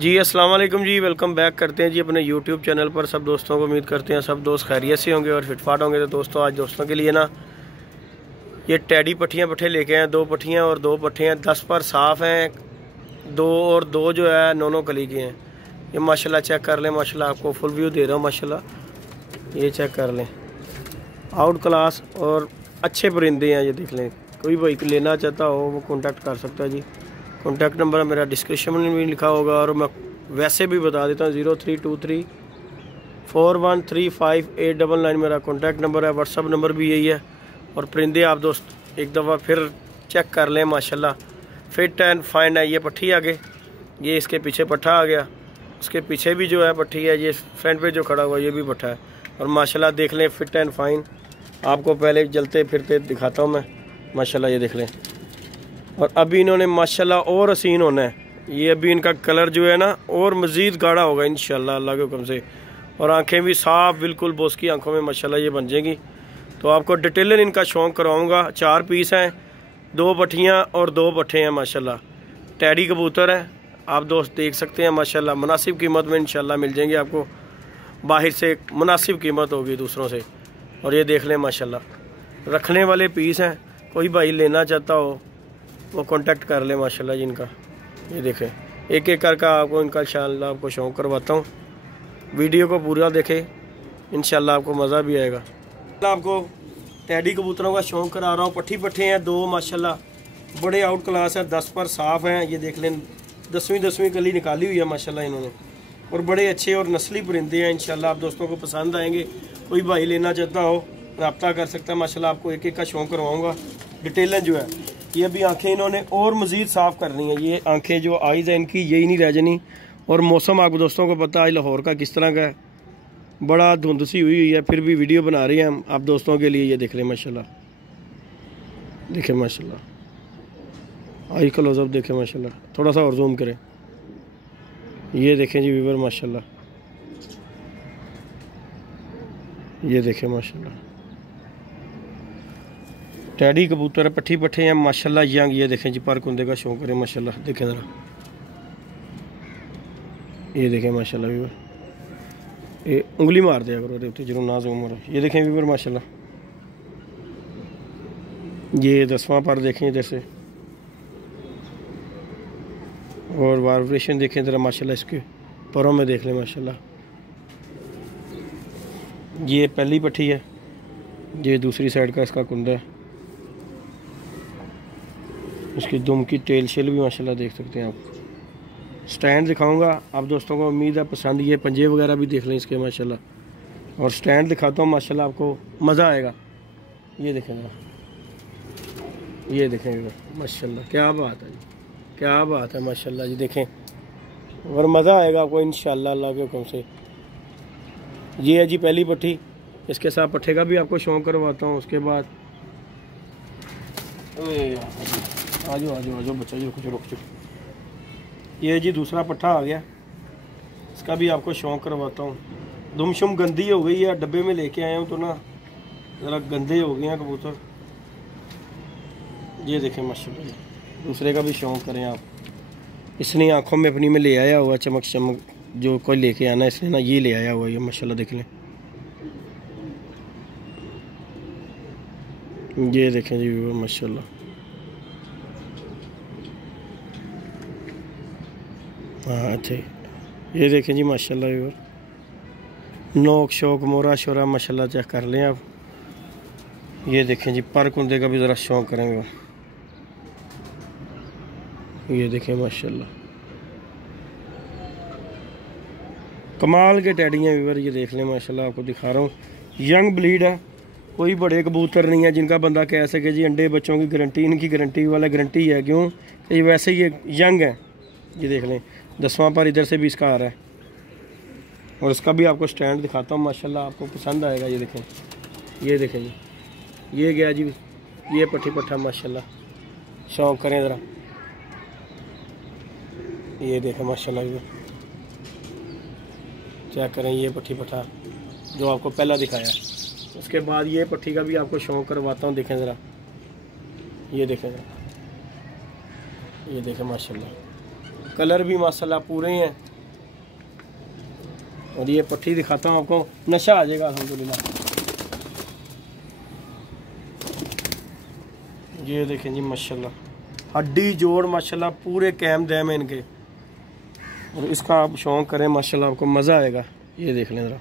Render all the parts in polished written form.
जी अस्सलाम वालेकुम जी, welcome back करते हैं जी अपने यूट्यूब चैनल पर। सब दोस्तों को उम्मीद करते हैं सब दोस्त खैरियत से होंगे और फिटफाट होंगे। तो दोस्तों आज दोस्तों के लिए ना ये टैडी पट्टियाँ पट्ठे लेके आए, 2 पट्टियाँ और 2 पट्ठे हैं। 10 पर साफ़ हैं, 2 और 2 जो है नौ कली के हैं। ये माशाल्लाह चेक कर लें, माशाल्लाह आपको फुल व्यू दे रहा हूँ। माशाल्लाह ये चेक कर लें, आउट क्लास और अच्छे परिंदे हैं। ये देख लें, कोई भाई लेना चाहता हो वो कॉन्टैक्ट कर सकता है जी। कॉन्टैक्ट नंबर मेरा डिस्क्रिप्शन में भी लिखा होगा और मैं वैसे भी बता देता हूँ 0323413589 मेरा कॉन्टैक्ट नंबर है। व्हाट्सअप नंबर भी यही है। और परिंदे आप दोस्त एक दफ़ा फिर चेक कर लें, माशाल्लाह फिट एंड फाइन है। ये पट्टी आगे, ये इसके पीछे पट्ठा आ गया, उसके पीछे भी जो है पट्टी है, ये फ्रंट पे जो खड़ा हुआ ये भी पट्ठा है। और माशाल्लाह देख लें फिट एंड फाइन। आपको पहले चलते फिरते दिखाता हूँ मैं, माशाल्लाह ये देख लें। और अभी इन्होंने माशाल्लाह और हसीन होना है। ये अभी इनका कलर जो है ना और मज़ीद गाढ़ा होगा इंशाल्लाह अल्लाह के हुक्म से। और आंखें भी साफ़ बिल्कुल बोस की आंखों में माशाल्लाह ये बन जाएंगी। तो आपको डिटेलन इनका शौक़ कराऊंगा। 4 पीस हैं, 2 पट्टियाँ और 2 पट्ठे हैं। माशाल्लाह टैडी कबूतर है, आप दोस्त देख सकते हैं। माशाल्लाह मुनासिब कीमत में इंशाल्लाह मिल जाएंगे आपको। बाहर से मुनासिब कीमत होगी दूसरों से। और ये देख लें माशाल्लाह रखने वाले पीस हैं। कोई भाई लेना चाहता हो वो कांटेक्ट कर ले माशाल्लाह जिनका। ये देखें एक एक करके आपको इनका इंशाल्लाह आपको शौक़ करवाता हूँ। वीडियो को पूरा देखें, इंशाल्लाह आपको मज़ा भी आएगा। आपको टैडी कबूतरों का शौक़ करा रहा हूँ। पट्ठी पट्ठे हैं 2 माशाल्लाह बड़े आउट क्लास है, 10 पर साफ़ हैं। ये देख लें 10वीं कली निकाली हुई है माशाल्लाह इन्होंने। और बड़े अच्छे और नस्ली परिंदे हैं, इंशाल्लाह आप दोस्तों को पसंद आएंगे। कोई भाई लेना चाहता हो रब्ता कर सकता है। माशाल्लाह आपको एक एक का शौक़ करवाऊँगा। डिटेलन जो है ये अभी आंखें इन्होंने और मज़ीद साफ़ करनी है। ये आंखें जो आइज़ है इनकी यही नहीं रह जानी। और मौसम आपको दोस्तों को पता है लाहौर का किस तरह का है, बड़ा धुंध सी हुई है, फिर भी वीडियो बना रहे हैं हम आप दोस्तों के लिए। ये देख लें माशाल्लाह, देखें माशाल्लाह आई क्लोज़अप देखें माशाल्लाह। थोड़ा सा और जूम करें, ये देखें जी व्यूवर माशाल्लाह, ये देखें माशाल्लाह टैडी कबूतर है, पट्ठी पट्ठे हैं माशाल्लाह यंग। ये देखें जी पर कुंदे का शौक़ करें माशाल्लाह। देखें ज़रा, ये देखें माशाल्लाह व्यूवर, ये उंगली मार दिया करो देखते जरूर ना जूम करो। ये देखें व्यूवर माशाल्लाह, ये 10वां पर देखें इधर से। और वाइब्रेशन देखें ज़रा माशाल्लाह, इसके परों में देख लें माशाल्लाह। ये पहली पट्टी है, ये दूसरी साइड का इसका कुंदा है। इसकी दुम की टेल शेल भी माशाल्लाह देख सकते हैं आप। स्टैंड दिखाऊंगा आप दोस्तों को, उम्मीद है पसंद। ये पंजे वगैरह भी देख लें इसके माशाल्लाह। और स्टैंड दिखाता हूँ माशाल्लाह, आपको मज़ा आएगा। ये देखें ज़रा, ये देखें माशाल्लाह क्या बात है, क्या बात है माशाल्लाह जी। देखें और मज़ा आएगा आपको इंशाल्लाह अल्लाह के हुक्म से। ये है जी पहली पट्टी, इसके साथ पट्ठे का भी आपको शौक़ करवाता हूँ। उसके बाद आजो आजो आजो बच्चा जी, रुक चुप। ये जी दूसरा पट्ठा आ गया, इसका भी आपको शौक़ करवाता हूँ। दुमशुम गंदी हो गई है, डब्बे में लेके आया हूँ तो ना ज़रा गंदे हो गए हैं कबूतर। ये देखें माशाल्लाह, दूसरे का भी शौक़ करें आप। इसने आँखों में अपनी में ले आया हुआ चमक चमक, जो कोई लेके आना इसने ना ये ले आया हुआ ये माशाल्लाह देख लें। ये देखें जी माशाल्लाह, हाँ अच्छे। ये देखें जी माशाल्लाह व्यूअर, नोक शौक मोरा शोरा माशाल्लाह चेक कर लें आप। ये देखें जी पर कुंदे का भी ज़रा शौक़ करेंगे। ये देखें माशाल्लाह कमाल के टैडी हैं व्यूअर। ये देख लें माशाल्लाह, आपको दिखा रहा हूँ। यंग ब्लीड है, कोई बड़े कबूतर नहीं है जिनका बंदा कह सके जी अंडे बच्चों की गारंटी, इनकी गारंटी वाला गारंटी है। क्यों कि ये वैसे ही यंग है। ये देख लें 10वां पर इधर से भी इसका आ रहा है। और इसका भी आपको स्टैंड दिखाता हूँ माशाल्लाह, आपको पसंद आएगा। ये देखें, ये देखें जी, ये गया जी ये पट्ठी पट्ठा माशाल्लाह। शौक़ करें ज़रा, ये देखें माशाल्लाह ये चेक करें। ये पट्ठी पट्ठा जो आपको पहला दिखाया। उसके बाद ये पट्ठी का भी आपको शौक़ करवाता हूँ। देखें ज़रा, ये देखें ज़रा, ये देखें माशाल्लाह कलर भी माशाल्लाह पूरे हैं। और ये पट्टी दिखाता हूँ आपको, नशा आ जाएगा अल्हम्दुलिल्लाह। ये देखें जी माशाल्लाह, हड्डी जोड़ माशाल्लाह पूरे कैम दैम है इनके। और इसका आप शौक़ करें माशाल्लाह, आपको मज़ा आएगा। ये देख लें ज़रा,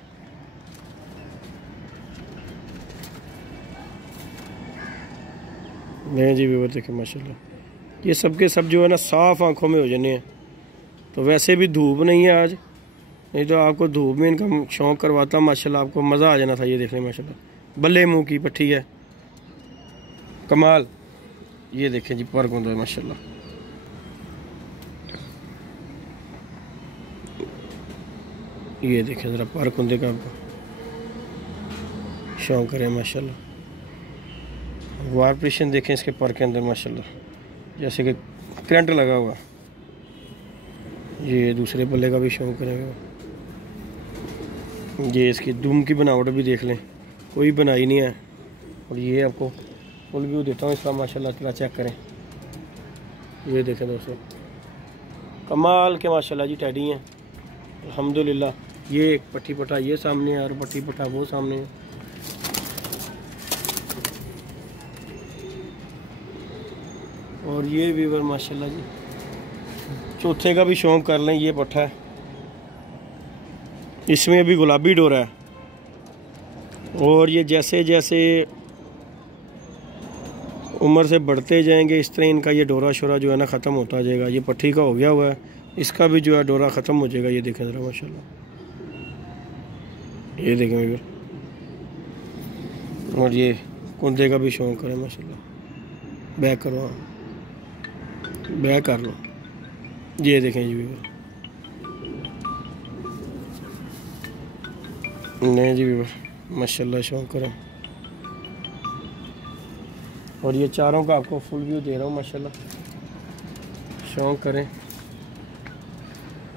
नहीं जी व्यूअर देखें माशाल्लाह, ये सब के सब जो है ना साफ़ आंखों में हो जाने हैं। तो वैसे भी धूप नहीं है आज, नहीं तो आपको धूप में इनका शौक़ करवाता माशाल्लाह, आपको मज़ा आ जाना था। ये देख लें माशाल्लाह, बल्ले मुँह की पट्टी है कमाल। ये देखें जी पर गुंदा है माशाल्लाह, ये देखें ज़रा पर कुंदे का आपको शौक़ करें माशाल्लाह। वाइब्रेशन देखें इसके पर के अंदर माशाल्लाह, जैसे कि करंट लगा हुआ। ये दूसरे बल्ले का भी शौक़ करेगा। ये इसकी दुम की बनावट भी देख लें, कोई बनाई नहीं है। और ये आपको फुल व्यू देता हूँ इसका माशाल्लाह, थोड़ा चेक करें। ये देखें दोस्तों, कमाल के माशाल्लाह जी टैडी हैं अल्हम्दुलिल्लाह। ये एक पट्टी पटा ये सामने है और पट्टी पटा वो सामने है। और ये व्यूअर माशाल्लाह जी चौथे का भी शौक़ कर लें। ये पट्टा है, इसमें अभी गुलाबी डोरा है। और ये जैसे जैसे उम्र से बढ़ते जाएंगे इस तरह इनका ये डोरा शोरा जो है ना ख़त्म होता जाएगा। ये पट्टी का हो गया हुआ है, इसका भी जो है डोरा ख़त्म हो जाएगा। ये देखें ज़रा माशाल्लाह, ये देखें व्यूअर। और ये कुंदे का भी शौक़ करें माशाल्लाह। बैक करो, बैक कर लो। ये देखें जी व्यूअर, नहीं जी व्यूअर माशाल्लाह शौक़ करें। और ये चारों का आपको फुल व्यू दे रहा हूँ माशाल्लाह, शौक़ करें।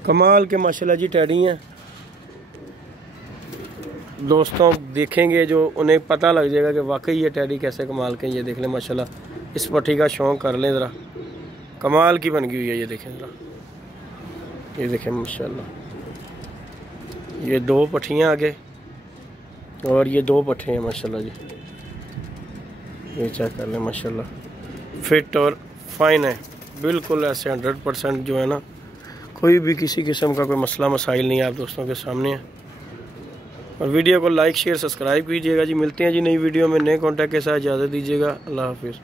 कमाल के माशाल्लाह जी टैडी हैं दोस्तों, देखेंगे जो उन्हें पता लग जाएगा कि वाकई ये टैडी कैसे कमाल के। ये देख लें माशाल्लाह, इस पट्टी का शौक़ कर लें ज़रा, कमाल की बन गई हुई है। ये देखें ज़रा, ये देखें माशाल्लाह, ये दो पट्टियाँ आगे और ये दो पट्टे हैं माशाल्लाह जी। ये चेक कर लें माशाल्लाह, फिट और फाइन है बिल्कुल, ऐसे 100% जो है ना, कोई भी किसी किस्म का कोई मसला मसाइल नहीं है, आप दोस्तों के सामने है। और वीडियो को लाइक शेयर सब्सक्राइब कीजिएगा जी। मिलते हैं जी नई वीडियो में नए कॉन्टैक्ट के साथ, इजाज़त दीजिएगा। अल्लाह हाफिज़।